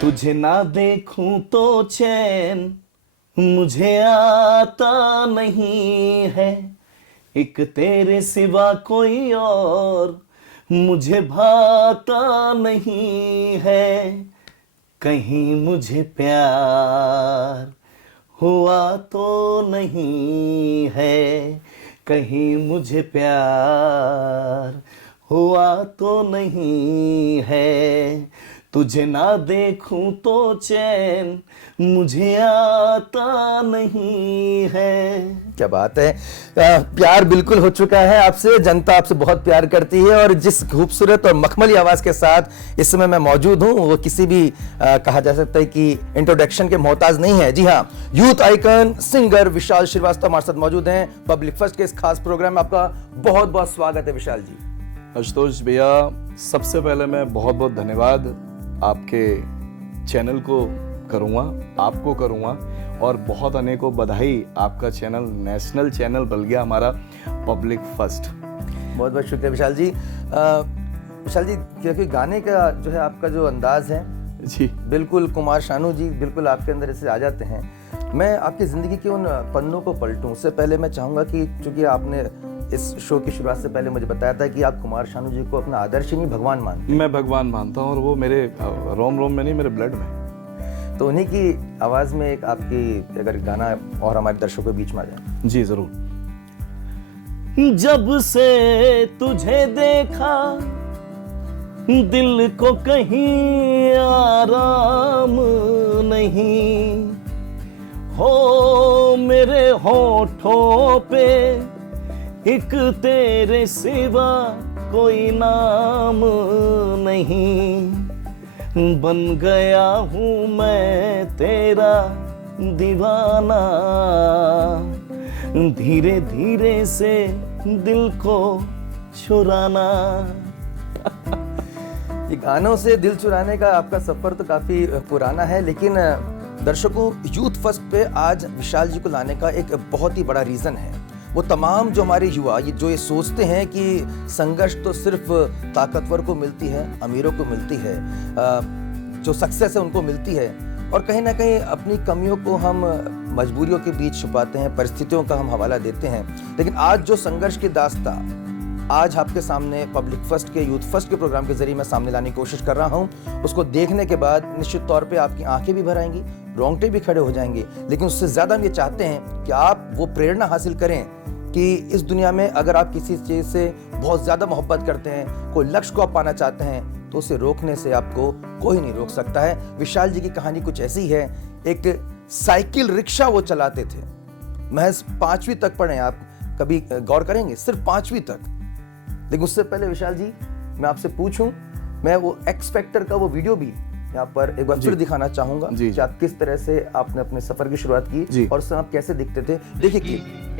तुझे ना देखूं तो चैन मुझे आता नहीं है, एक तेरे सिवा कोई और मुझे भाता नहीं है। कहीं मुझे प्यार हुआ तो नहीं है, कहीं मुझे प्यार हुआ तो नहीं है। तुझे ना देखूं तो चैन मुझे आता नहीं है। क्या बात है। प्यार बिल्कुल हो चुका है आपसे, जनता आपसे बहुत प्यार करती है और जिस खूबसूरत और मखमली आवाज के साथ इस समय मैं मौजूद हूं वो किसी भी कहा जा सकता है कि इंट्रोडक्शन के मोहताज नहीं है। जी हाँ, यूथ आइकन सिंगर विशाल श्रीवास्तव हमारे साथ मौजूद हैं पब्लिक फर्स्ट के इस खास प्रोग्राम में। आपका बहुत बहुत स्वागत है विशाल जी। आशुतोष भैया, सबसे पहले मैं बहुत बहुत धन्यवाद आपके चैनल को करूँगा, आपको करूँगा और बहुत अनेकों बधाई। आपका चैनल नेशनल चैनल बन गया हमारा पब्लिक फर्स्ट। बहुत बहुत शुक्रिया विशाल जी। विशाल जी, क्योंकि गाने का जो है आपका जो अंदाज है जी बिल्कुल कुमार शानू जी बिल्कुल आपके अंदर ऐसे आ जाते हैं। मैं आपकी ज़िंदगी के उन पन्नों को पलटूं उससे पहले मैं चाहूँगा कि चूँकि आपने इस शो की शुरुआत से पहले मुझे बताया था कि आप कुमार शानू जी को अपना आदर्श नहीं भगवान मानते हैं। मैं भगवान मानता हूँ और वो मेरे रोम रोम में नहीं, मेरे ब्लड में। तो उन्हीं की आवाज़ में एक आपकी अगर गाना और हमारे दर्शकों के बीच में आ जाए। जी जरूर। जब से तुझे देखा दिल को कहीं आराम नहीं, हो मेरे होठों पे एक तेरे सिवा कोई नाम नहीं। बन गया हूँ मैं तेरा दीवाना, धीरे धीरे से दिल को चुराना। ये गानों से दिल चुराने का आपका सफर तो काफी पुराना है, लेकिन दर्शकों यूथ फर्स्ट पे आज विशाल जी को लाने का एक बहुत ही बड़ा रीजन है। वो तमाम जो हमारे युवा ये सोचते हैं कि संघर्ष तो सिर्फ ताकतवर को मिलती है, अमीरों को मिलती है, जो सक्सेस है उनको मिलती है, और कहीं ना कहीं अपनी कमियों को हम मजबूरियों के बीच छुपाते हैं, परिस्थितियों का हम हवाला देते हैं। लेकिन आज जो संघर्ष की दास्ता आज आपके सामने पब्लिक फर्स्ट के यूथ फर्स्ट के प्रोग्राम के जरिए मैं सामने लाने की कोशिश कर रहा हूं, उसको देखने के बाद निश्चित तौर पे आपकी आंखें भी भर आएंगी, रोंगटे भी खड़े हो जाएंगे। लेकिन उससे ज्यादा हम ये चाहते हैं कि आप वो प्रेरणा हासिल करें कि इस दुनिया में अगर आप किसी चीज से बहुत ज्यादा मोहब्बत करते हैं, कोई लक्ष्य को आप पाना चाहते हैं, तो उसे रोकने से आपको कोई नहीं रोक सकता है। विशाल जी की कहानी कुछ ऐसी है। एक साइकिल रिक्शा वो चलाते थे, महज 5वीं तक पढ़े, आप कभी गौर करेंगे, सिर्फ 5वीं तक। लेकिन उससे पहले विशाल जी मैं आपसे पूछूं, मैं वो एक्स फैक्टर का वो वीडियो भी यहाँ पर एक बार फिर दिखाना चाहूंगा कि आप किस तरह से आपने अपने सफर की शुरुआत की और उससे आप कैसे दिखते थे। देखिए कि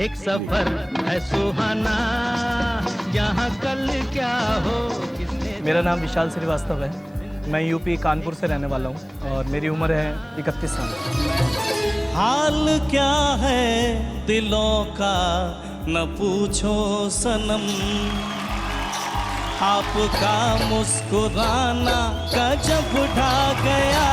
एक सफर है सुहाना, यहाँ कल क्या हो। मेरा नाम विशाल श्रीवास्तव है, मैं यूपी कानपुर से रहने वाला हूँ और मेरी उम्र है 31 साल। हाल क्या है दिलों का न पूछो सनम, आपका मुस्कुराना गजब ढा गया।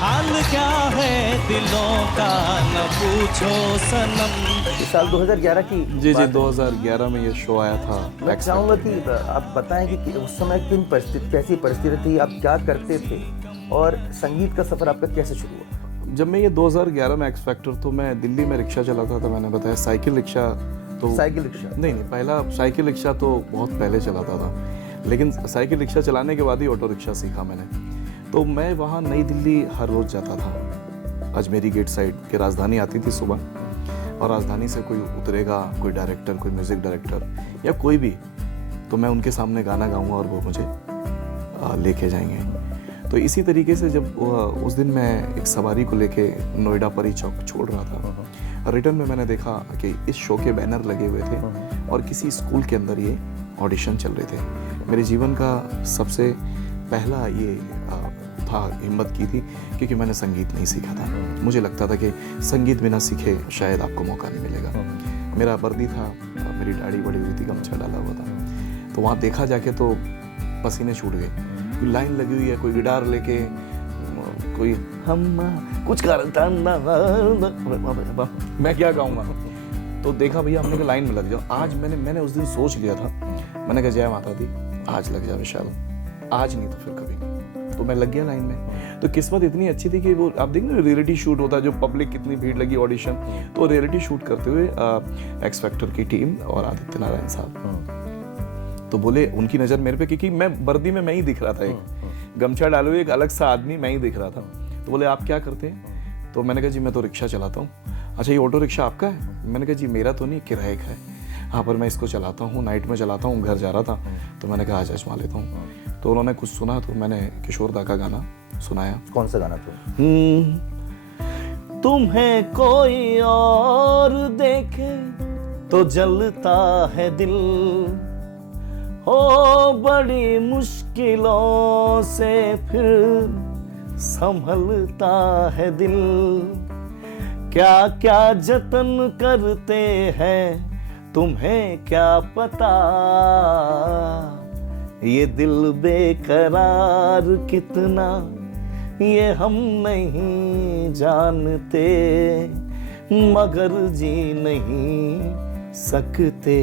हाल क्या है दिलों का न पूछो सनम। इस साल 2011 की जी 2011 में ये शो आया था। मैं चाहूँगा कि आप बताएं कि उस समय कैसी परिस्थिति थी, आप क्या करते थे और संगीत का सफर आपका कैसे शुरू हुआ। जब मैं ये 2011 में एक्स फैक्टर, तो मैं दिल्ली में रिक्शा चलाता था। मैंने बताया साइकिल रिक्शा, तो साइकिल रिक्शा नहीं, पहला साइकिल रिक्शा तो बहुत पहले चलाता था, लेकिन साइकिल रिक्शा चलाने के बाद ही ऑटो रिक्शा सीखा मैंने। तो मैं वहाँ नई दिल्ली हर रोज़ जाता था। अजमेरी गेट साइड की राजधानी आती थी सुबह, और राजधानी से कोई उतरेगा, कोई डायरेक्टर, कोई म्यूज़िक डायरेक्टर या कोई भी, तो मैं उनके सामने गाना गाऊंगा और वो मुझे लेके जाएंगे। तो इसी तरीके से जब उस दिन मैं एक सवारी को लेके नोएडा परी चौक छोड़ रहा था, रिटर्न में मैंने देखा कि इस शो के बैनर लगे हुए थे और किसी स्कूल के अंदर ये ऑडिशन चल रहे थे। मेरे जीवन का सबसे पहला ये था, हिम्मत की थी, क्योंकि मैंने संगीत नहीं सीखा था। मुझे लगता था कि संगीत बिना सीखे शायद आपको मौका नहीं मिलेगा। मेरा वर्दी था, मेरी दाढ़ी बड़ी हुई थी, गमछा डाला हुआ था, तो वहाँ देखा जाके तो पसीने छूट गए। कोई लाइन लगी हुई है, कोई गिटार लेके कोई हम कुछ करता ना, मैं क्या गाऊंगा। तो देखा भैया, हमने कहा लाइन में लग जाओ। आज मैंने उस दिन सोच लिया था, मैंने कहा जय माता दी, आज लग जा विशाल, आज नहीं तो फिर कभी। तो मैं लग गया लाइन में। तो किस्मत इतनी अच्छी थी कि वो आप देख ना रियलिटी शूट होता है, जो पब्लिक कितनी भीड़ लगी ऑडिशन, तो रियलिटी शूट करते हुए एक्स फैक्टर की टीम और आदित्य नारायण साहब तो बोले, उनकी नज़र मेरे पे, क्योंकि मैं वर्दी में मैं ही दिख रहा था, एक गमछा डाले हुए एक अलग सा आदमी मैं ही दिख रहा था। तो बोले आप क्या करते हैं? तो मैंने कहा जी मैं तो रिक्शा चलाता हूँ। अच्छा ये ऑटो रिक्शा आपका है? मैंने कहा जी मेरा तो नहीं, किराए का है। हाँ पर मैं इसको चलाता हूँ, नाइट में चलाता हूँ, घर जा रहा था तो मैंने कहा आज आजमा लेता हूँ। तो उन्होंने कुछ सुना तो मैंने किशोर दा का गाना सुनाया। कौन सा गाना था? तुम्हें कोई और देखे तो जलता है दिल, हो बड़ी मुश्किलों से फिर संभलता है दिल। क्या क्या जतन करते हैं तुम्हें क्या पता, ये दिल बेकरार कितना ये हम नहीं जानते, मगर जी नहीं सकते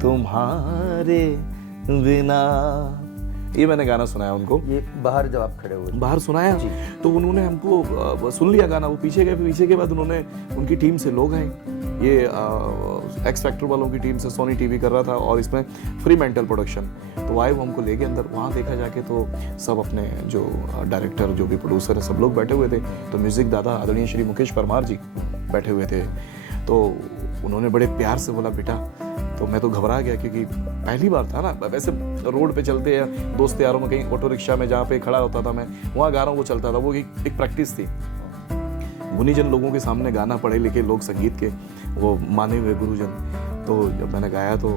तुम्हारे बिना। ये मैंने गाना सुनाया उनको। ये बाहर जब आप खड़े हुए बाहर सुनाया तो उन्होंने हमको सुन लिया गाना, वो पीछे गए। पीछे के बाद उन्होंने, उनकी टीम से लोग आए, ये एक्स फैक्टर वालों की टीम से, सोनी टीवी कर रहा था और इसमें फ्री मेंटल प्रोडक्शन, तो आए वो हमको लेके अंदर। वहाँ देखा जाके तो सब अपने जो डायरेक्टर, जो भी प्रोड्यूसर है, सब लोग बैठे हुए थे। तो म्यूजिक दादा आदरणीय श्री मुकेश परमार जी बैठे हुए थे। तो उन्होंने बड़े प्यार से बोला बेटा, तो मैं तो घबरा गया क्योंकि पहली बार था ना। वैसे रोड पे चलते हैं दोस्त यारों में, कहीं ऑटो रिक्शा में जहाँ पे खड़ा होता था मैं, वहाँ गा रहा हूँ, वो चलता था। वो एक प्रैक्टिस थी। गुनीजन लोगों के सामने गाना, पढ़े लिखे लोग, संगीत के वो माने हुए गुरुजन। तो जब मैंने गाया तो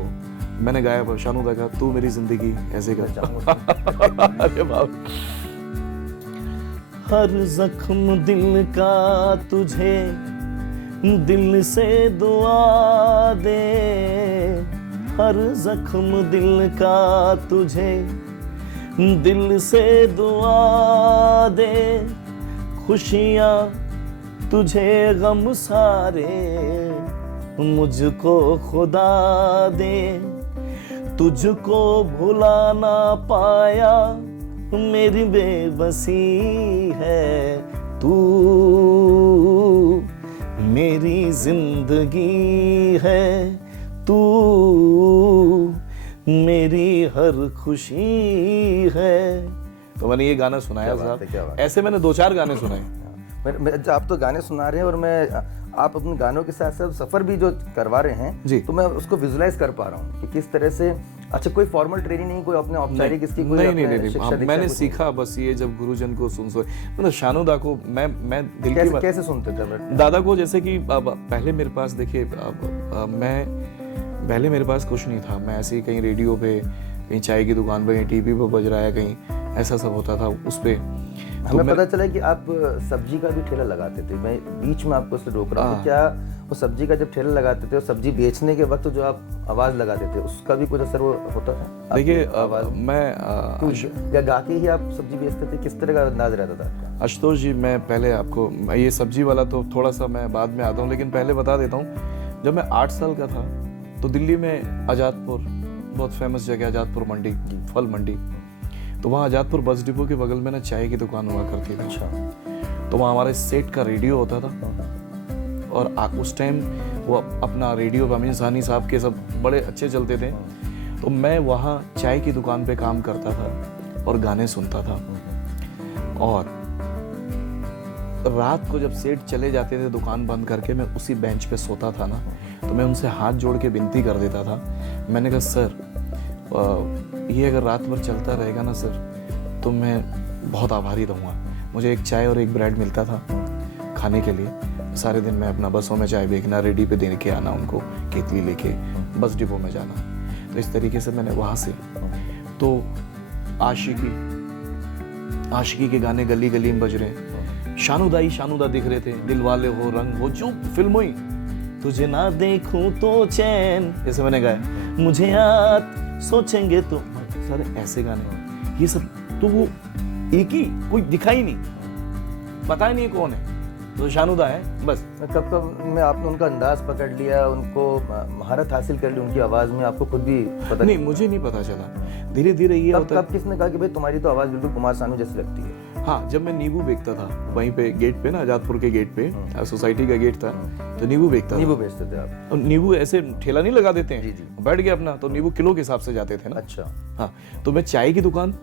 मैंने गाया शानू दा का तू मेरी जिंदगी ऐसे का। अरे बाप, हर जख्म दिल का तुझे दिल से दुआ दे, हर जख्म दिल का तुझे दिल से दुआ दे, खुशियाँ तुझे गम सारे मुझको खुदा दे, तुझको भुला ना पाया मेरी बेबसी है, तू मेरी जिंदगी है, तू मेरी हर खुशी है। तो मैंने ये गाना सुनाया साहब। ऐसे मैंने 2-4 गाने सुनाए। आप तो गाने सुना रहे हैं और मैं आप अपने गानों के साथ साथ सफर भी जो करवा रहे हैं जी, तो मैं उसको विजुलाइज कर पा रहा हूँ कि किस तरह से। अच्छा कोई फॉर्मल ट्रेनिंग नहीं, कोई अपने औपचारिक इसकी कोई नहीं, मैंने सीखा बस ये, जब गुरुजन को सुन मतलब शानू दा को मैं दिल की बात कैसे सुनते थे दादा को, जैसे कि पहले मेरे पास देखिए, पहले मेरे पास कुछ नहीं था। मैं ऐसे ही कहीं रेडियो पे, कहीं चाय की दुकान पे, कहीं टीवी पे बज रहा है, कहीं ऐसा सब होता था उस पे। हमें पता चला कि आप सब्जी का भी ठेला लगाते थे। मैं बीच में आपको उससे रोक रहा हूँ, क्या वो सब्जी का जब ठेला लगाते थे और सब्जी बेचने के वक्त जो आप आवाज लगाते थे उसका भी कुछ असर वो होता था? देखिए मैं या गा के ही आप सब्जी बेचते थे, किस तरह का अंदाज रहता था आपका? आशुतोष जी, मैं पहले आपको ये सब्जी वाला तो थोड़ा सा मैं बाद में आता हूँ, लेकिन पहले बता देता हूँ। जब मैं 8 साल का था तो दिल्ली में आज़ादपुर, बहुत फेमस जगह आज़ादपुर मंडी, फल मंडी, तो वहाँ आज़ादपुर बस डिपो के बगल में ना चाय की दुकान हुआ करती थी। अच्छा। तो वहाँ हमारे सेट का रेडियो होता था और उस टाइम वो अपना रेडियो अमीन साहनी साहब के सब बड़े अच्छे चलते थे। तो मैं वहाँ चाय की दुकान पे काम करता था और गाने सुनता था। और रात को जब सेठ चले जाते थे दुकान बंद करके, मैं उसी बेंच पे सोता था ना, तो मैं उनसे हाथ जोड़ के विनती कर देता था। मैंने कहा सर, ये अगर रात भर चलता रहेगा ना सर, तो मैं बहुत आभारी रहूँगा। मुझे एक चाय और एक ब्रेड मिलता था खाने के लिए। सारे दिन मैं अपना बसों में चाय बेचना, रेडी पे देने के आना उनको, केतली लेके बस डिपो में जाना। तो इस तरीके से मैंने वहाँ से तो आशिकी के गाने गली गली में बज रहे, शानूदा दिख रहे थे, दिल वाले हो रंग हो, जो फिल्म हुई, तुझे ना देखूं तो चैन, जैसे मैंने गाया, मुझे याद सोचेंगे तो, सारे ऐसे गाने, ये सब तो वो एक ही, कोई दिखा ही नहीं। पता ही नहीं कौन है, तो शानुदा है बस। कब कब में आपने उनका अंदाज पकड़ लिया, उनको महारत हासिल कर ली उनकी आवाज़ में, आपको खुद भी पता नहीं, मुझे नहीं पता चला, धीरे धीरे ये होता है। कब किसने कहा कि भाई तुम्हारी तो आवाज़ बिल्कुल कुमार सानू जैसी लगती है? हाँ, जब मैं नींबू बेचता था वहीं पे गेट पे ना, आजादपुर के गेट पे, सोसाइटी का गेट था, तो नींबू बेचता नींबू था। बेचते थे आप? और नींबू ऐसे ठेला नहीं लगा देते हैं, जी, जी। बैठ गया अपना, तो नींबू किलो के हिसाब से जाते थे ना। अच्छा। हाँ, तो मैं चाय की दुकान,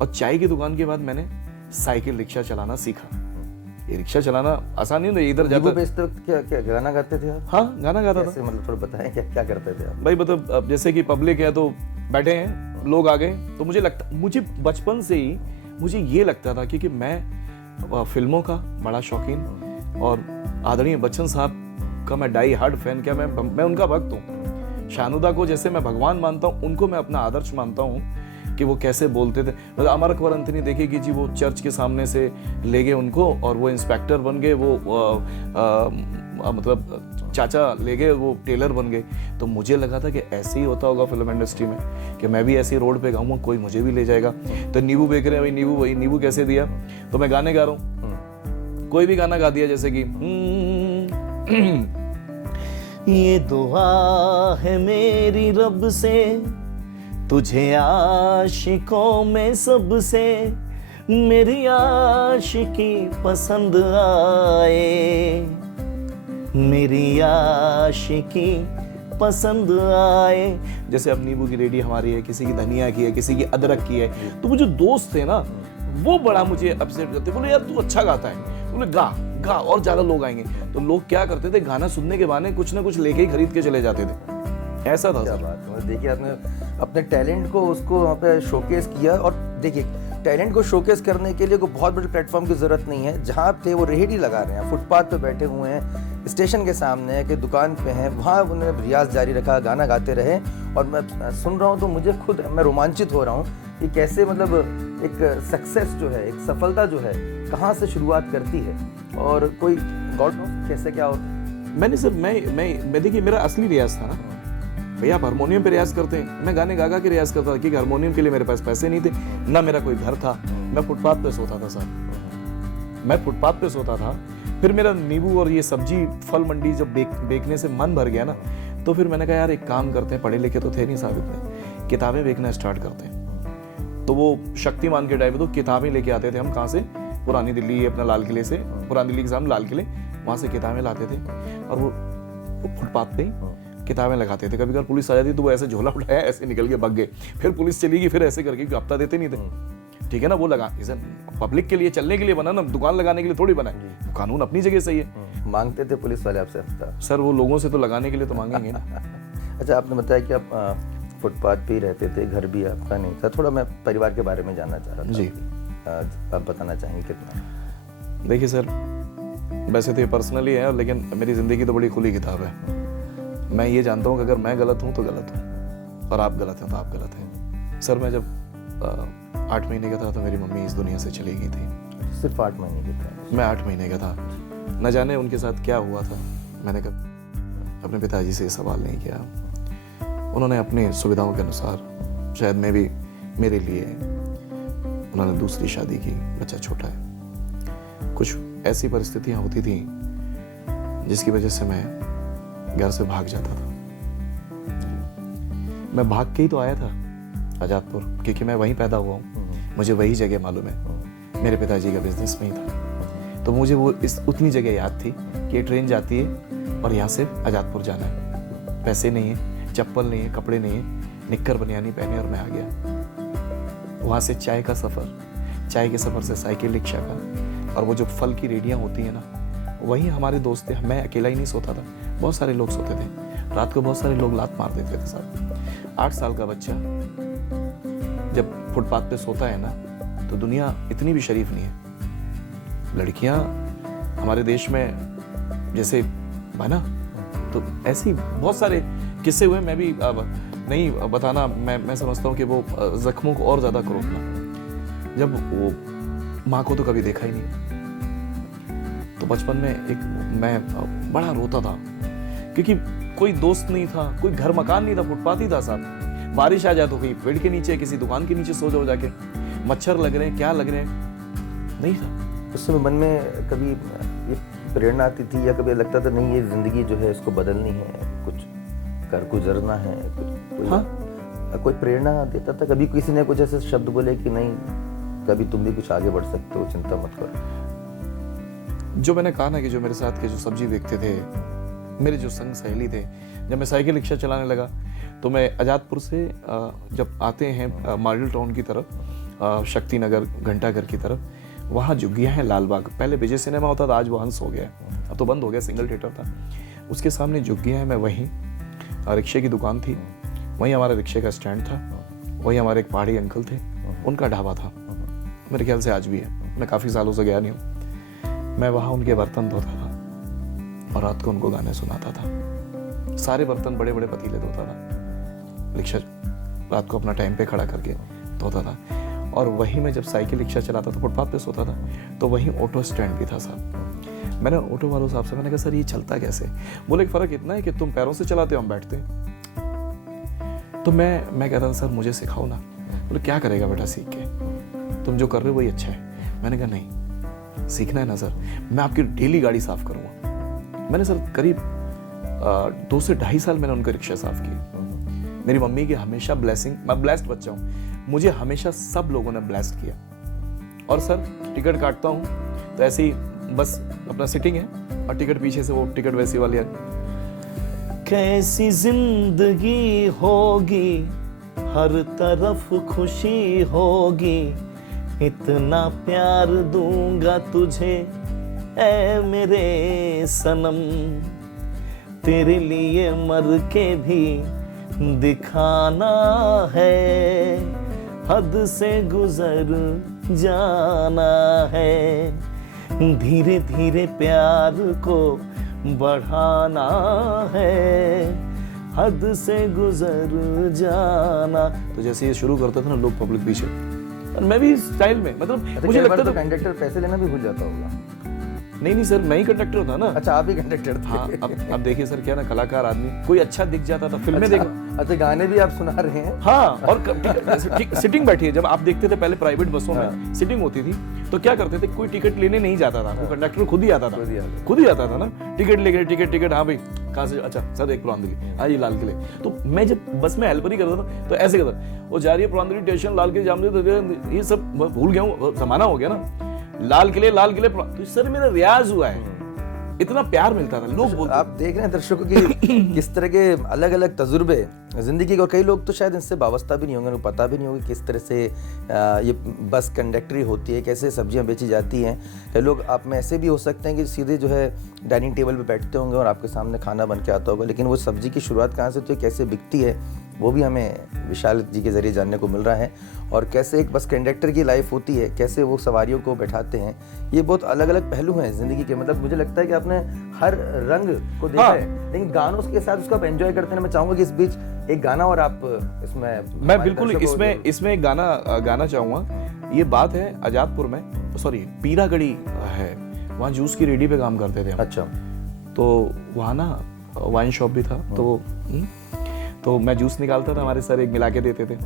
और चाय की दुकान के बाद मैंने साइकिल रिक्शा चलाना सीखा। ये रिक्शा चलाना आसान नहीं है, इधर नींबू जाता। बेचते वक्त क्या गाना गाते थे आप? हाँ, गाना गाता था कैसे, मतलब थोड़ा बताएं क्या क्या करते थे आप? भाई। मतलब अब जैसे कि पब्लिक है तो बैठे हैं, लोग आ गए, तो मुझे बचपन से ही मुझे ये लगता था क्योंकि मैं फिल्मों का बड़ा शौकीन, और आदरणीय बच्चन साहब का मैं डाई हार्ड फैन। क्या मैं उनका भक्त हूँ। शानुदा को जैसे मैं भगवान मानता हूँ, उनको मैं अपना आदर्श मानता हूँ कि वो कैसे बोलते थे। मतलब अमर अकबर अंथनी देखेगी जी, वो चर्च के सामने से ले गए उनको, और वो इंस्पेक्टर बन गए, वो मतलब चाचा ले गए, वो टेलर बन गए। तो मुझे लगा था कि ऐसे ही होता होगा फिल्म इंडस्ट्री में, कि मैं भी ऐसी रोड पे गाऊंगा, कोई मुझे भी ले जाएगा। तो नींबू बेच रहे हैं भाई, नींबू कैसे दिया, तो मैं गाने गा रहा हूँ, कोई भी गाना गा दिया, जैसे कि ये दुआ है मेरी रब से, तुझे आशिकों में सबसे मेरी आशिकी पसंद आए, मेरी आशिकी पसंद आए। जैसे अब नींबू की रेडी हमारी है, किसी की धनिया की है, किसी की अदरक की है, तो वो जो दोस्त थे ना, वो बड़ा मुझे अपसेट करते, बोले यार तू अच्छा गाता है, बोले गा गा और ज्यादा लोग आएंगे। तो लोग क्या करते थे, गाना सुनने के बहाने कुछ ना कुछ लेके ही खरीद के चले जाते थे। ऐसा था क्या सर। बात है। देखिए आपने अपने टैलेंट को उसको वहाँ पे शोकेस किया, और देखिए टैलेंट को शोकेस करने के लिए कोई बहुत बड़े प्लेटफॉर्म की ज़रूरत नहीं है। जहाँ थे वो रेहड़ी लगा रहे हैं, फुटपाथ पे बैठे हुए हैं, स्टेशन के सामने है कि दुकान पे हैं, वहाँ उन्होंने रियाज जारी रखा, गाना गाते रहे। और मैं सुन रहा हूँ तो मुझे खुद मैं रोमांचित हो रहा हूँ कि कैसे मतलब एक सक्सेस जो है, एक सफलता जो है, कहाँ से शुरुआत करती है, और कोई गॉड नो कैसे क्या होता है। मैंने सर मैं देखिए, मेरा असली रियाज था ना भैया, आप हारमोनियम पे रियाज करते हैं, मैं गाने गा गा के रियाज करता था, क्योंकि हारमोनियम के लिए मेरे पास पैसे नहीं थे, ना मेरा कोई घर था, मैं फुटपाथ पे सोता था सर, मैं फुटपाथ पे सोता था। फिर मेरा नींबू और ये सब्जी फल मंडी जब बेचने से मन भर गया ना, तो फिर मैंने कहा यार एक काम करते हैं, पढ़े लिखे तो थे नहीं साहब इतने, किताबें बेचना स्टार्ट करते हैं। तो वो शक्तिमान के टाइम पे तो किताबें लेके आते थे हम, कहाँ से, पुरानी दिल्ली, अपना लाल किले से, पुरानी दिल्ली के सामने लाल किले, वहाँ से किताबें लाते थे, और वो फुटपाथ पे ही किताबें लगाते थे। कभी कभी पुलिस आ जाती तो वो ऐसे झोला उठाया, ऐसे निकल के भाग गए, फिर पुलिस चली गई, फिर ऐसे करके हफ्ता देते नहीं थे। ठीक है ना, वो लगा पब्लिक के लिए, चलने के लिए बना ना, दुकान लगाने के लिए थोड़ी बना है, कानून अपनी जगह सही है। मांगते थे पुलिस वाले आपसे हफ्ता? सर वो लोगों से तो लगाने के लिए तो मांगेंगे ना। अच्छा, आपने बताया कि आप फुटपाथ पे ही रहते थे, घर भी आपका नहीं था। थोड़ा मैं परिवार के बारे में जानना चाह रहा था जी। आप बताना चाहेंगे कितना? देखिए सर, वैसे तो ये पर्सनली है, लेकिन मेरी ज़िंदगी तो बड़ी खुली किताब है। मैं ये जानता हूँ कि अगर मैं गलत हूँ तो गलत हूँ, और आप गलत हैं तो आप गलत हैं। सर मैं जब 8 महीने का था तो मेरी मम्मी इस दुनिया से चली गई थी। सिर्फ 8 महीने की था? मैं 8 महीने का था। न जाने उनके साथ क्या हुआ था, मैंने कभी अपने पिताजी से सवाल नहीं किया। उन्होंने अपनी सुविधाओं के अनुसार, शायद मैं भी मेरे लिए, उन्होंने दूसरी शादी की, बच्चा छोटा है। कुछ ऐसी परिस्थितियाँ होती थी जिसकी वजह से मैं घर से भाग जाता था। मैं भाग के ही तो आया था आजादपुर, क्योंकि मैं वहीं पैदा हुआ हूँ, मुझे वही जगह मालूम है, मेरे पिताजी का बिजनेस में ही था। तो मुझे वो उतनी जगह याद थी कि ट्रेन जाती है और यहाँ से आजादपुर जाना है, पैसे नहीं है, चप्पल नहीं है, कपड़े नहीं है, निक्कर बनियानी पहने, और मैं आ गया। वहाँ से चाय का सफ़र, चाय के सफ़र से साइकिल रिक्शा का, और वो जो फल की रेडियाँ होती हैं ना, वहीं हमारे दोस्त थे। मैं अकेला ही नहीं सोता था, बहुत सारे लोग सोते थे। रात को बहुत सारे लोग लात मार देते थे साहब। 8 साल का बच्चा जब फुटपाथ पे सोता है ना, तो दुनिया इतनी भी शरीफ नहीं है। लड़कियां हमारे देश में जैसे बना, तो ऐसी बहुत सारे किस्से हुए। मैं भी नहीं बताना, मैं समझता हूँ कि वो जख्मों को और ज़्यादा करोड़ना। जब वो माँ को तो कभी देखा ही नहीं, तो बचपन में मैं बड़ा रोता था, क्योंकि कोई दोस्त नहीं था, कोई घर मकान नहीं था, फुटपाथ ही था साहब। बारिश आ जाए तो कहीं पेड़ के नीचे, किसी दुकान के नीचे सो जाओ जाके, मच्छर लग रहे हैं, क्या लग रहे हैं, नहीं था। उस समय मन में कभी ये प्रेरणा आती थी या कभी लगता था नहीं ये ज़िंदगी जो है इसको बदलनी है, कुछ कर गुजरना है, कोई प्रेरणा देता था? कभी किसी ने कुछ ऐसे शब्द बोले कि नहीं कभी तुम भी कुछ आगे बढ़ सकते हो, चिंता मत करो? जो मैंने कहा ना कि जो मेरे साथ के जो सब्जी बेचते थे, मेरे जो संग सहेली थे, जब मैं साइकिल रिक्शा चलाने लगा तो मैं आज़ादपुर से जब आते हैं मॉडल टाउन की तरफ, शक्ति नगर घंटाघर की तरफ, वहाँ झुग्गियाँ हैं लालबाग। पहले विजय सिनेमा होता था, आज वो हंस हो गया है, अब तो बंद हो गया, सिंगल थिएटर था। उसके सामने झुग्गियाँ हैं, मैं वहीं रिक्शे की दुकान थी, वहीं हमारे रिक्शे का स्टैंड था, वहीं हमारे एक पहाड़ी अंकल थे, उनका ढाबा था, मेरे ख्याल से आज भी है, मैं काफ़ी सालों से गया नहीं हूँ। मैं वहाँ उनके बर्तन धोता था और रात को उनको गाने सुनाता था। सारे बर्तन बड़े बड़े पतीले धोता था, रिक्शा रात को अपना टाइम पे खड़ा करके धोता था। और वहीं मैं जब साइकिल रिक्शा चलाता था, फुटपाथ पे सोता था, तो वहीं ऑटो स्टैंड भी था साहब। मैंने ऑटो वालों साहब से मैंने कहा सर ये चलता कैसे? बोले फ़र्क इतना है कि तुम पैरों से चलाते हो, हम बैठते हैं। तो मैं कहता था सर मुझे सिखाओ ना। बोले क्या करेगा बेटा सीख के, तुम जो कर रहे हो वही अच्छा है। मैंने कहा नहीं, सीखना है ना सर, मैं आपकी डेली गाड़ी साफ करूँगा। मैंने सर करीब 2 से 2.5 साल मैंने उनका रिक्शा साफ किया। मेरी मम्मी की हमेशा ब्लेसिंग, मैं ब्लेस्ड बच्चा हूँ, मुझे हमेशा सब लोगों ने ब्लेस्ड किया। और सर टिकट काटता हूँ तो ऐसे ही बस अपना सिटिंग है और टिकट पीछे से वो टिकट वैसी वाली है। कैसी जिंदगी होगी, हर तरफ खुशी होगी, इतना प्यार दूंगा तुझे ऐ मेरे सनम, तेरे लिए मर के भी दिखाना है, हद से गुजर जाना है, धीरे धीरे प्यार को बढ़ाना है, हद से गुजर जाना। तो जैसे ये शुरू करता था ना लोग पब्लिक पीछे, और मैं भी स्टाइल में, मतलब मुझे लगता था कंडक्टर पैसे लेना भी भूल जाता होगा। नहीं सर, मैं ही कंडक्टर था ना। अच्छा आप ही कंडक्टर थे। हाँ, अब देखिए सर क्या ना, कलाकार आदमी कोई अच्छा दिख जाता था, फिल्में अच्छा, देख। अच्छा गाने भी आप सुना रहे हैं? हाँ, और सिटिंग बैठी है। जब आप देखते थे पहले प्राइवेट बसों में सिटिंग होती थी, तो क्या करते थे, कोई टिकट लेने नहीं जाता था, वो कंडक्टर खुद ही आता था, खुद ही आता था ना, टिकट लेके टिकट, हाँ भाई कहाँ से, अच्छा सर एक पुरांदली, हाँ ये लाल किले। तो मैं जब बस में हेल्पर ही करता था तो ऐसे करता, वो जा रही है पुरांदली स्टेशन, लाल किले जामनगर, ये सब भूल गया हूँ, जमाना हो गया ना, लाल किले तो सर मेरा रियाज हुआ है, इतना प्यार मिलता था। लोग बोलते, आप देख रहे हैं दर्शकों की किस तरह के अलग अलग तजुर्बे जिंदगी के, और कई लोग तो शायद इनसे वाबस्ता भी नहीं होंगे, उन्हें पता भी नहीं होगा किस तरह से ये बस कंडक्टरी होती है, कैसे सब्जियां बेची जाती हैं। कई लोग आप में ऐसे भी हो सकते हैं कि सीधे जो है डाइनिंग टेबल पे बैठते होंगे और आपके सामने खाना बन के आता होगा, लेकिन वो सब्जी की शुरुआत कहाँ से होती है, कैसे बिकती है, वो भी हमें विशाल जी के ज़रिए जानने को मिल रहा है। और कैसे एक बस कंडक्टर की लाइफ होती है, कैसे वो सवारियों को बैठाते हैं, ये बहुत अलग अलग पहलू हैं ज़िंदगी के। मतलब मुझे लगता है कि आपने हर रंग को देखा है, लेकिन गानों के साथ उसको आप एंजॉय करते हैं। मैं चाहूँगा कि इस बीच एक गाना और आप इसमें, मैं बिल्कुल इसमें एक गाना चाहूँगा। ये बात है आजादपुर में, सॉरी पीरागढ़ी है, वहाँ जूस की रेडी पे काम करते थे हम। अच्छा, तो वहाँ ना वाइन शॉप भी था, तो मैं जूस निकालता था, हमारे सर एक मिला के देते थे।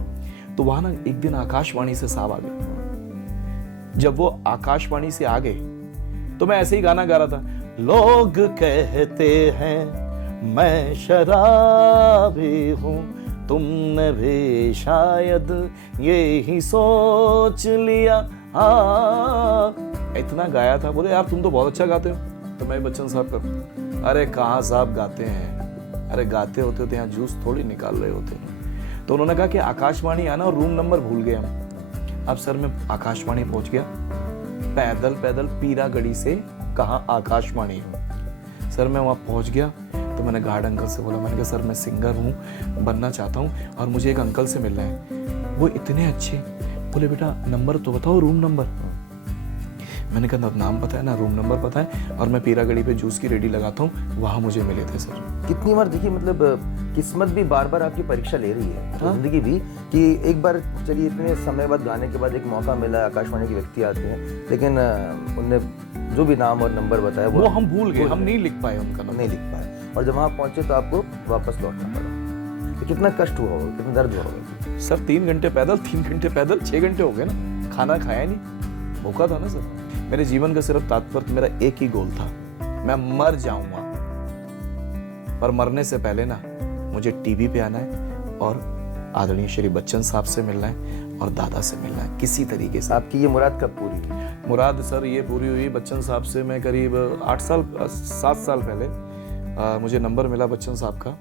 तो वहाँ ना एक दिन आकाशवाणी से साहब आ गए। जब वो आकाशवाणी से आ गए तो मैं ऐसे ही गाना गा रहा था, लोग कहते हैं मैं शराबी हूँ, तुमने भी शायद ये ही सोच लिया। इतना गाया था। बोले यार तुम तो बहुत अच्छा गाते हो। तो मैं बच्चन साहब का, अरे कहाँ साहब गाते हैं, अरे गाते होते तो यहाँ जूस थोड़ी निकाल रहे होते। तो उन्होंने कहा कि आकाशवाणी आना, और रूम नंबर भूल गए हम। अब सर मैं आकाशवाणी पहुंच गया, पैदल पैदल पीरागढ़ी से कहाँ आकाशवाणी। सर मैं वहाँ पहुंच गया तो मैंने गार्ड अंकल से बोला, मैंने कहा सर मैं सिंगर हूँ, बनना चाहता हूँ और मुझे एक अंकल से मिलना है। वो इतने अच्छे, बोले बेटा नंबर तो बताओ, रूम नंबर। मैंने कहा नाम पता है ना, रूम नंबर पता है, और मैं पीरागढ़ी पे जूस की रेडी लगाता हूँ, वहाँ मुझे मिले थे सर। कितनी बार देखिए, मतलब किस्मत भी बार बार आपकी परीक्षा ले रही है, तो जिंदगी भी, कि एक बार चलिए इतने समय बाद गाने के बाद एक मौका मिला, आकाशवाणी के व्यक्ति आते हैं, लेकिन उनने जो भी नाम और नंबर बताया वो हम भूल गए, हम नहीं लिख पाए उनका नाम, नहीं लिख पाए, और जब वहाँ पहुंचे तो आपको वापस लौटना पड़ा। तो कितना कष्ट हुआ होगा, कितना दर्द हुआ होगा सर। 3 घंटे पैदल, 3 घंटे पैदल, 6 घंटे हो गए ना, खाना खाया नहीं, भूखा था ना सर। मेरे जीवन का सिर्फ तात्पर्य मेरा एक ही गोल था, मैं मर जाऊंगा, पर मरने से पहले ना मुझे टीवी पे आना है और आदरणीय श्री बच्चन साहब से मिलना है और दादा से मिलना है किसी तरीके से। आपकी ये मुराद कब पूरी हुई? मुराद सर ये पूरी हुई बच्चन साहब से, मैं करीब 7 साल पहले मुझे नंबर मिला बच्चन साहब का।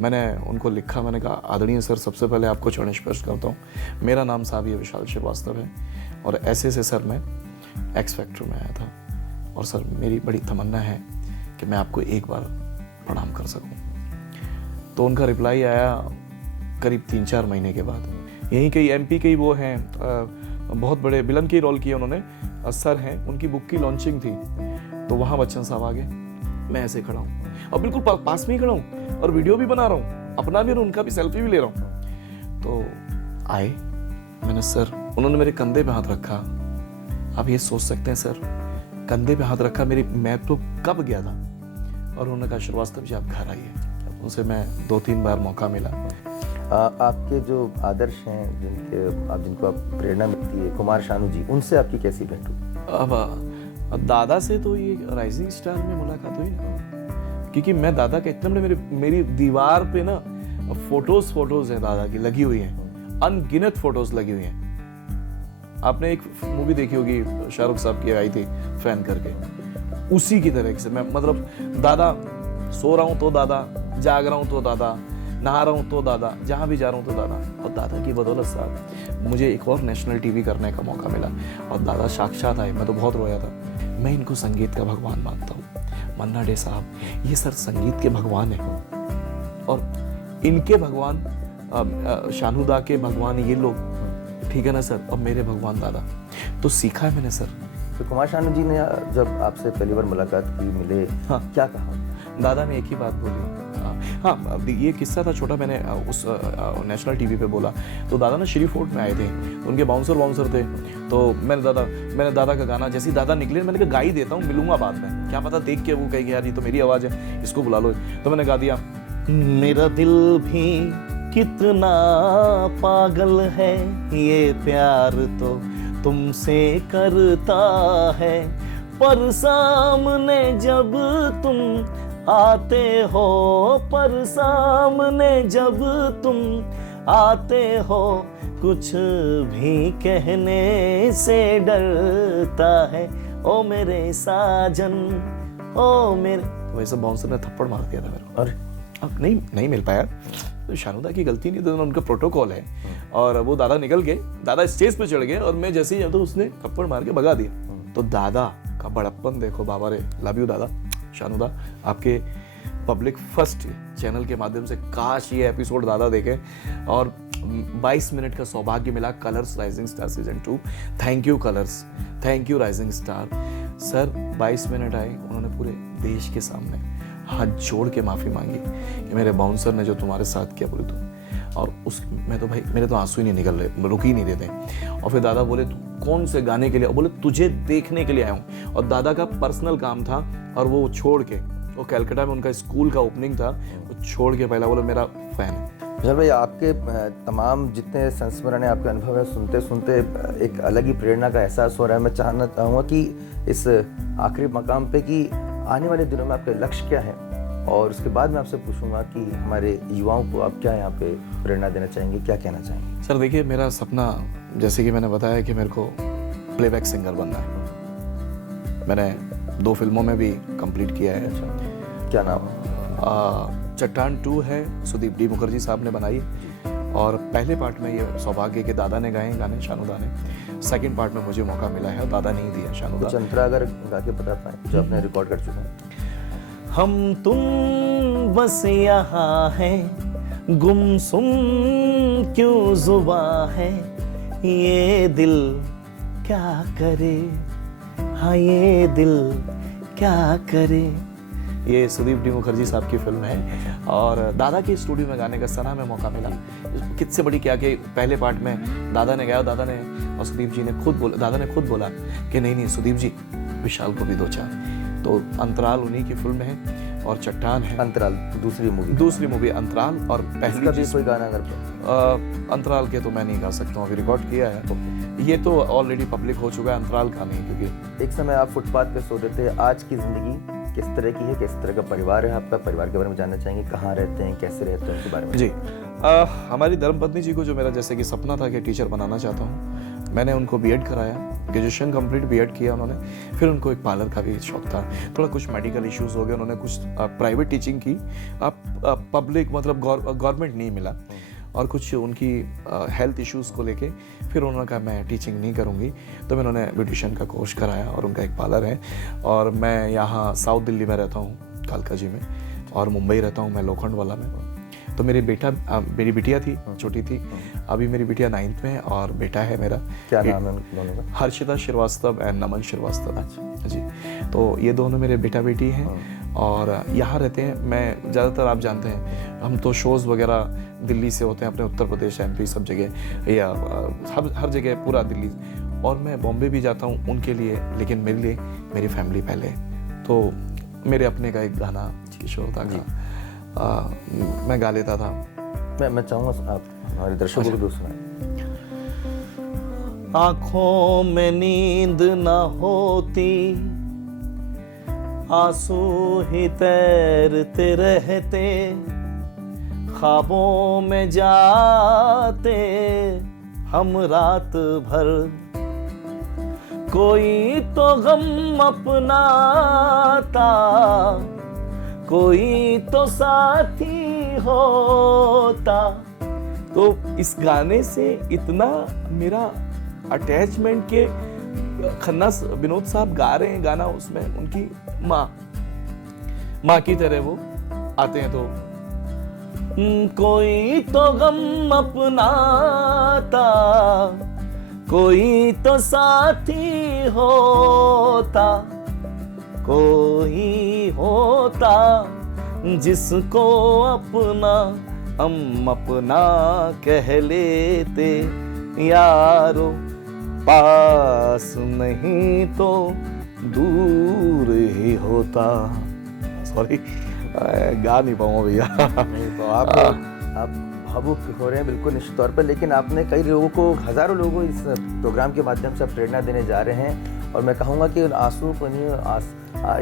मैंने उनको लिखा, मैंने कहा आदरणीय सर सबसे पहले आपको चरण स्पर्श करता हूँ, मेरा नाम साहब ये विशाल श्रीवास्तव है और ऐसे से सर मैं एक्स फैक्टर में आया था और सर मेरी बड़ी तमन्ना है कि मैं आपको एक बार प्रणाम कर सकूं। तो उनका रिप्लाई आया करीब 3-4 महीने के बाद। यहीं के एमपी के ही वो हैं, बहुत बड़े विलन के रोल किए उन्होंने, सर हैं, उनकी बुक की लॉन्चिंग थी तो वहाँ बच्चन साहब आ गए। मैं ऐसे खड़ा हूँ और बिल्कुल पास में ही खड़ा हूँ और वीडियो भी बना रहा हूँ, अपना भी और उनका भी सेल्फी भी ले रहा हूँ। तो आए, मैंने सर, उन्होंने मेरे कंधे पे हाथ रखा। आप ये सोच सकते हैं सर, कंधे पे हाथ रखा, मैं तो कब गया था, और उन्होंने कहा श्रीवास्तव जी आप घर आइए। उनसे मैं 2-3 बार मौका मिला। आपके जो आदर्श हैं जिनको आप प्रेरणा मिलती है, कुमार शानू जी, उनसे आपकी कैसी भेंट हुई? अब दादा से तो ये राइजिंग स्टार में मुलाकात हुई ना, क्योंकि मैं दादा का इतना बड़े, मेरी दीवार पे ना फोटोज हैं दादा की लगी हुई हैं, अनगिनत फोटोज लगी हुई हैं। आपने एक मूवी देखी होगी शाहरुख साहब की आई थी फैन करके, उसी की तरह से मैं, मतलब दादा सो रहा हूं तो दादा, जाग रहा हूं तो दादा, नहा रहा हूं तो दादा, जहां भी जा रहा हूं तो दादा। और दादा की बदौलत साहब मुझे एक और नेशनल टीवी करने का मौका मिला और दादा साक्षात आए, मैं तो बहुत रोया था। मैं इनको संगीत का भगवान मानता हूँ। मन्ना डे साहब ये सर संगीत के भगवान है और इनके भगवान शानूदा के भगवान ये लोग, ठीक है ना सर, और मेरे भगवान दादा। तो सीखा है मैंने सर। तो कुमार शानू जी ने जब आपसे पहली बार मुलाकात की, मिले, हाँ, क्या कहा? दादा ने एक ही बात बोली। हाँ, ये किस्सा था छोटा, मैंने उस नेशनल टीवी पे बोला तो दादा ना श्री फोर्ट में आए थे, उनके बाउंसर थे। तो मैंने दादा का गाना, जैसे ही दादा निकले मैंने कहा गा ही देता हूँ, मिलूंगा बाद में, क्या पता देख के वो कहेगी यार ये तो मेरी आवाज़ है, इसको बुला लो। तो मैंने गा दिया, मेरा दिल भी कितना पागल है, ये प्यार तो तुमसे करता है, पर सामने जब तुम आते हो, पर सामने जब तुम आते हो, कुछ भी कहने से डरता है, ओ मेरे साजन, ओ मेरे। तो वैसे बाउंसर ने थप्पड़ मार दिया था मेरे को। और अब नहीं मिल पाया, तो शानुदा की गलती नहीं, तो उनका प्रोटोकॉल है। और वो दादा निकल गए, दादा स्टेज पे चढ़ गए और मैं जैसे ही तो उसने थप्पड़ मार के भगा दिया। तो दादा का बड़प्पन देखो, बाबा रे, लव यू दादा। शानुदा, आपके पब्लिक फर्स्ट चैनल के माध्यम से काश ये एपिसोड दादा देखे और 22 मिनट का सौभाग्य मिला colours rising star season 2। Thank you colours, thank you rising star. Sir 22 minute आए, उन्होंने पूरे देश के सामने हाथ जोड़ के माफ़ी मांगी कि मेरे बाउंसर ने जो तुम्हारे साथ किया बोले तुम, और मैं तो भाई मेरे तो आंसू ही नहीं निकल रहे, रुक ही नहीं रहे थे। और फिर दादा बोले तू कौन से गाने के लिए, बोले तुझे देखने के लिए आया हूँ। और दादा का पर्सनल काम था और वो छोड़ के, वो कलकत्ता में उनका स्कूल का ओपनिंग था, वो छोड़ के पहला बोले मेरा फैन है। विशाल भाई, आपके तमाम जितने संस्मरण है, आपके अनुभव है, सुनते सुनते एक अलग ही प्रेरणा का एहसास हो रहा है। मैं चाहना चाहूँगा कि इस आखिरी मकाम पे कि आने वाले दिनों में आपके लक्ष्य क्या है, और उसके बाद मैं आपसे पूछूंगा कि हमारे युवाओं को आप क्या यहाँ पे प्रेरणा देना चाहेंगे, क्या कहना चाहेंगे? सर देखिए, मेरा सपना जैसे कि मैंने बताया कि मेरे को प्लेबैक सिंगर बनना है। मैंने 2 फिल्मों में भी कंप्लीट किया है। क्या नाम? चट्टान 2 है, सुदीप डी मुखर्जी साहब ने बनाई, और पहले पार्ट में ये सौभाग्य के दादा ने गाए गाने, शानुदा ने। सेकंड पार्ट में मुझे मौका मिला है, दादा नहीं दिया, शानुदा। कुछ अंतरा अगर गा के बता पाए जो आपने रिकॉर्ड कर चुका है। हम तुम बस यहाँ हैं, गुमसुम क्यों जुबां है, ये दिल क्या करे, हाँ ये दिल क्या करे। ये सुदीप डी मुखर्जी साहब की फिल्म है और दादा के स्टूडियो में गाने का सना में मौका मिला। कितने बड़ी क्या कि पहले पार्ट में दादा ने गाया, दादा ने और सुदीप जी ने खुद बोला, दादा ने खुद बोला कि नहीं सुदीप जी, विशाल को भी 2-4। तो अंतराल उन्हीं की फिल्म है। और चट्टान है। अंतराल दूसरी मूवी अंतराल, और पहली इसका भी जिस कोई गाना अगर अंतराल के तो मैं नहीं गा सकता हूँ, अभी रिकॉर्ड किया है, ये तो ऑलरेडी पब्लिक हो चुका है, अंतराल का नहीं, क्योंकि एक समय आप फुटपाथ पे सोते थे, आज की जिंदगी किस तरह की है, किस तरह का परिवार है आपका, परिवार के बारे में जानना चाहेंगे, कहाँ रहते हैं, कैसे रहते हैं, उनके बारे में। जी हमारी धर्मपत्नी जी को जो मेरा जैसे कि सपना था कि टीचर बनाना चाहता हूँ, मैंने उनको बीएड कराया, ग्रेजुएशन कंप्लीट बीएड किया उन्होंने, फिर उनको एक पार्लर का भी शौक था, थोड़ा कुछ मेडिकल इश्यूज हो गए, उन्होंने कुछ प्राइवेट टीचिंग की, पब्लिक मतलब गवर्नमेंट नहीं मिला, और कुछ उनकी हेल्थ इश्यूज़ को लेके फिर उन्होंने कहा मैं टीचिंग नहीं करूँगी, तो मैं उन्होंने ब्यूटिशियन का कोर्स कराया, और उनका एक पार्लर है, और मैं यहाँ साउथ दिल्ली में रहता हूँ कालका जी में, और मुंबई रहता हूँ मैं लोखंड वाला में। तो मेरी बिटिया थी, छोटी थी, अभी मेरी बिटिया 9th में है, और बेटा है मेरा, क्या नाम है उन दोनों का? हर्षिता श्रीवास्तव एंड नमन श्रीवास्तव। अच्छा जी, तो ये दोनों मेरे बेटा बेटी हैं, और यहाँ रहते हैं। मैं ज़्यादातर आप जानते हैं हम तो शोज़ वगैरह दिल्ली से होते हैं, अपने उत्तर प्रदेश MP सब जगह, या हर जगह पूरा दिल्ली, और मैं बॉम्बे भी जाता हूँ उनके लिए, लेकिन मेरे लिए मेरी फैमिली पहले। तो मेरे अपने का एक गाना किशोरदा का मैं गा लेता था। मैं चाहूँगा आप हमारे दर्शकों को भी सुनाएं। आंखों में नींद न होती, आंसू ही तैरते रहते, ख्वाबों में जाते हम रात भर, कोई तो गम अपना था, कोई तो साथी होता। तो इस गाने से इतना मेरा अटैचमेंट के खन्ना विनोद साहब गा रहे हैं गाना, उसमें उनकी माँ की तरह वो आते हैं, तो कोई तो गम अपना था, कोई तो साथी होता, कोई होता जिसको अपना हम अपना कह लेते, यारो पास नहीं तो दूर ही होता। सॉरी गा नहीं पाऊंगा भैया। नहीं तो आप भावुक हो रहे हैं बिल्कुल निश्चित तौर पर, लेकिन आपने कई लोगों को, हज़ारों लोगों को इस प्रोग्राम के माध्यम से प्रेरणा देने जा रहे हैं, और मैं कहूँगा कि उन आंसू को नहीं,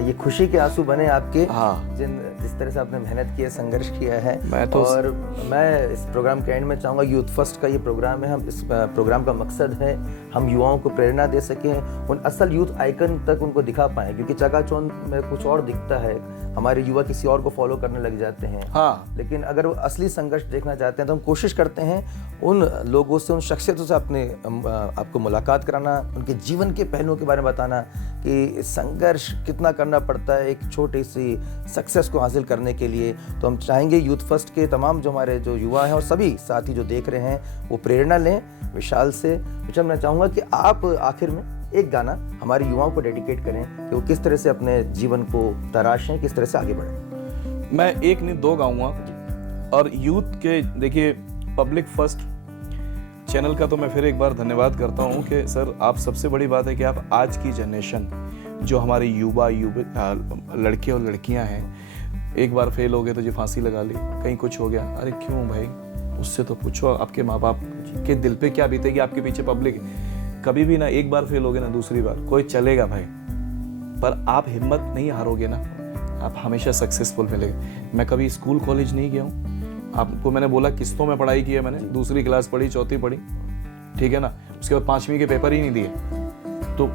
ये खुशी के आंसू बने आपके, हाँ। जिस तरह से आपने मेहनत की है, संघर्ष किया है। और मैं इस प्रोग्राम के एंड में चाहूँगा, यूथ फर्स्ट का ये प्रोग्राम है, हम इस प्रोग्राम का मकसद है हम युवाओं को प्रेरणा दे सकें, उन असल यूथ आइकन तक उनको दिखा पाएँ, क्योंकि चकाचौंध में कुछ और दिखता है, हमारे युवा किसी और को फॉलो करने लग जाते हैं। हाँ। लेकिन अगर वो असली संघर्ष देखना चाहते हैं तो हम कोशिश करते हैं उन लोगों से, उन शख्सियतों से आपको मुलाकात कराना, उनके जीवन के पहलुओं के बारे में बताना कि संघर्ष कितना करना पड़ता है एक छोटी सी सक्सेस को हासिल करने के लिए। तो हम चाहेंगे यूथ फर्स्ट के तमाम जो हमारे जो युवा हैं और सभी साथी जो देख रहे हैं वो प्रेरणा लें विशाल से। विशाल, मैं चाहूँगा कि आप आखिर में एक गाना हमारे युवाओं को डेडिकेट करें कि वो किस तरह से अपने जीवन को तराशें, किस तरह से आगे बढ़ें। मैं एक नहीं 2 गाऊंगा, और यूथ के देखिए पब्लिक फर्स्ट चैनल का तो मैं फिर एक बार धन्यवाद करता हूँ कि सर आप सबसे बड़ी बात है कि आप आज की जनरेशन जो हमारे युवा लड़के और लड़कियाँ हैं, एक बार फेल हो गए तो जी फांसी लगा ली, कहीं कुछ हो गया, अरे क्यों भाई, उससे तो पूछो आपके माँ बाप के दिल पे क्या बीतेगी, आपके पीछे पब्लिक। कभी भी ना एक बार फेल हो गए ना दूसरी बार कोई चलेगा भाई, पर आप हिम्मत नहीं हारोगे ना, आप हमेशा सक्सेसफुल मिलेंगे। मैं कभी स्कूल कॉलेज नहीं गया हूँ, आपको मैंने बोला किस्तों में पढ़ाई की है मैंने, 2री क्लास पढ़ी, 4थी पढ़ी, ठीक है ना, उसके बाद 5वीं के पेपर ही नहीं दिए। तो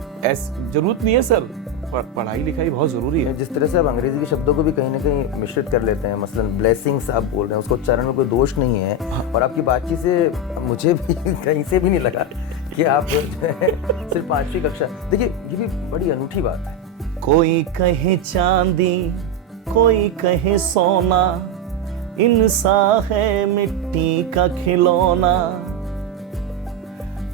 जरूरत नहीं है सर, पढ़ाई लिखाई बहुत ज़रूरी है। जिस तरह से आप अंग्रेजी के शब्दों को भी कहीं ना कहीं मिश्रित कर लेते हैं, मसलन ब्लेसिंग्स आप बोल रहे हैं, उसको उच्चारण में कोई दोष नहीं है, और आपकी बातचीत से मुझे भी कहीं से भी नहीं लगा कि आप सिर्फ 5वीं कक्षा। देखिए ये भी बड़ी अनूठी बात है। कोई कहे चांदी, कोई कहे सोना, इंसान है मिट्टी का खिलौना।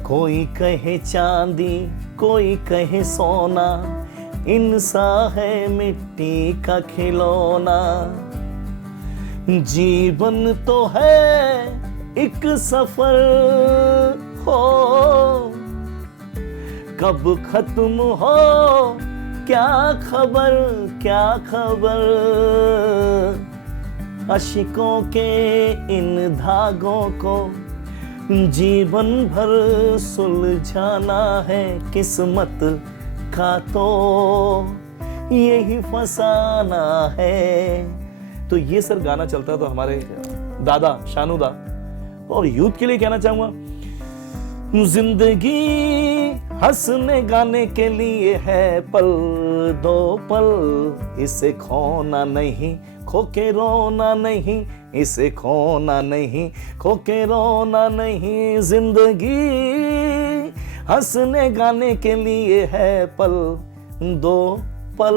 कोई कहे चांदी, कोई कहे सोना, इंसान है मिट्टी का खिलौना। जीवन तो है एक सफर हो, कब खत्म हो क्या खबर आशिकों के इन धागों को जीवन भर सुलझाना है, किस्मत का तो यही फसाना है। तो ये सर गाना चलता था हमारे दादा शानू दा। और यूथ के लिए कहना चाहूंगा, जिंदगी हंसने गाने के लिए है, पल दो पल इसे खोना नहीं, खो के रोना नहीं, इसे खोना नहीं, खो के रोना नहीं। जिंदगी हंसने गाने के लिए है, पल दो पल।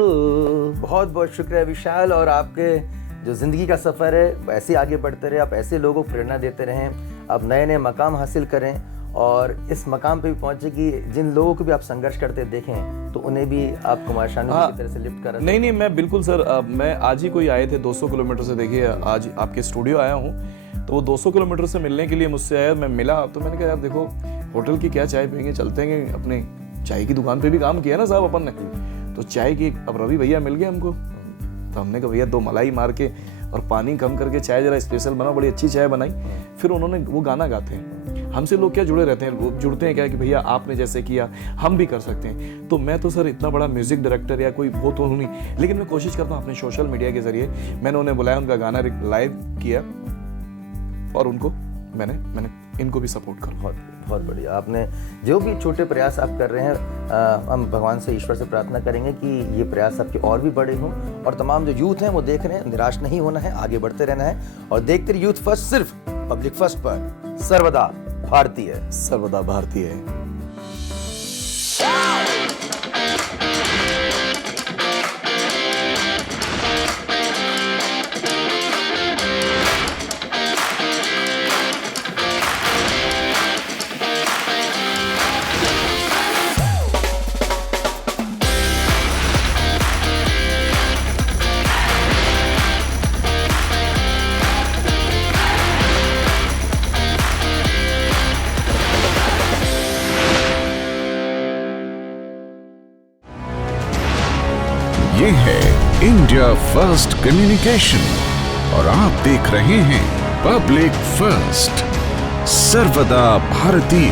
बहुत बहुत शुक्रिया विशाल, और आपके जो ज़िंदगी का सफ़र है ऐसे आगे बढ़ते रहे, आप ऐसे लोगों को प्रेरणा देते रहें, आप नए नए मकाम हासिल करें और इस मकाम पे भी पहुंचे कि जिन लोगों को भी आप संघर्ष करते देखें तो उन्हें भी आप कुमार शानू की तरह से लिफ्ट कर। नहीं, मैं बिल्कुल सर, मैं आज ही कोई आए थे 200 किलोमीटर से, देखिए आज आपके स्टूडियो आया हूँ, तो वो 200 किलोमीटर से मिलने के लिए मुझसे आया, मैं मिला तो मैंने कहा यार देखो होटल की क्या चाय पियेंगे, चलते हैं अपने चाय की दुकान पे भी काम किया ना साहब अपन ने, तो चाय की अब रवि भैया मिल गए हमको, तो हमने कहा भैया 2 मलाई मार के और पानी कम करके चाय जरा स्पेशल बनाओ, बड़ी अच्छी चाय बनाई। फिर उन्होंने वो गाना गाते हैं, हमसे लोग क्या जुड़े रहते हैं, वो जुड़ते हैं क्या कि भैया आपने जैसे किया हम भी कर सकते हैं। तो मैं तो सर इतना बड़ा म्यूजिक डायरेक्टर या कोई वो तो हूँ नहीं, लेकिन मैं कोशिश करता हूँ अपने सोशल मीडिया के जरिए, मैंने उन्हें बुलाया, उनका गाना लाइव किया और उनको मैंने इनको भी सपोर्ट करूँ। बहुत बढ़िया, आपने जो भी छोटे प्रयास आप कर रहे हैं, हम भगवान से, ईश्वर से प्रार्थना करेंगे कि ये प्रयास आपके और भी बड़े हों, और तमाम जो यूथ हैं वो देख रहे हैं, निराश नहीं होना है, आगे बढ़ते रहना है और देखते रहिए यूथ फर्स्ट, सिर्फ पब्लिक फर्स्ट पर, सर्वदा भारतीय। सर्वदा भारतीय। ये है इंडिया फर्स्ट कम्युनिकेशन और आप देख रहे हैं पब्लिक फर्स्ट, सर्वदा भारतीय।